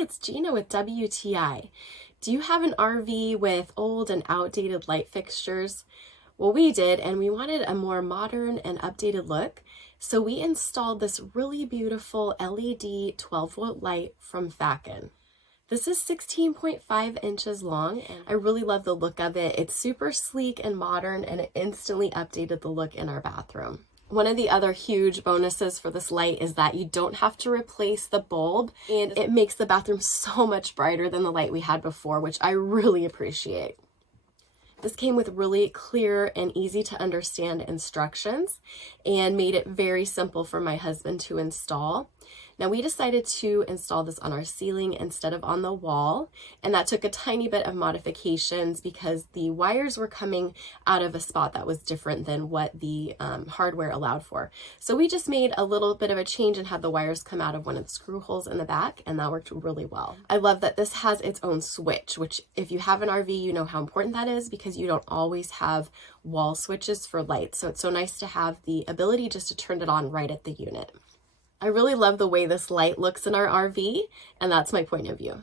it's Gina with WTI. Do you have an RV with old and outdated light fixtures? Well, we did, and we wanted a more modern and updated look, so we installed this really beautiful LED 12-volt light from Facon. This is 16.5 inches long, and I really love the look of it. It's super sleek and modern, and it instantly updated the look in our bathroom. One of the other huge bonuses for this light is that you don't have to replace the bulb, and it makes the bathroom so much brighter than the light we had before, which I really appreciate. This came with really clear and easy to understand instructions and made it very simple for my husband to install. Now we decided to install this on our ceiling instead of on the wall, and that took a tiny bit of modifications because the wires were coming out of a spot that was different than what the hardware allowed for. So we just made a little bit of a change and had the wires come out of one of the screw holes in the back, and that worked really well. I love that this has its own switch, which if you have an RV, you know how important that is because you don't always have wall switches for lights. So it's so nice to have the ability just to turn it on right at the unit. I really love the way this light looks in our RV, and that's my point of view.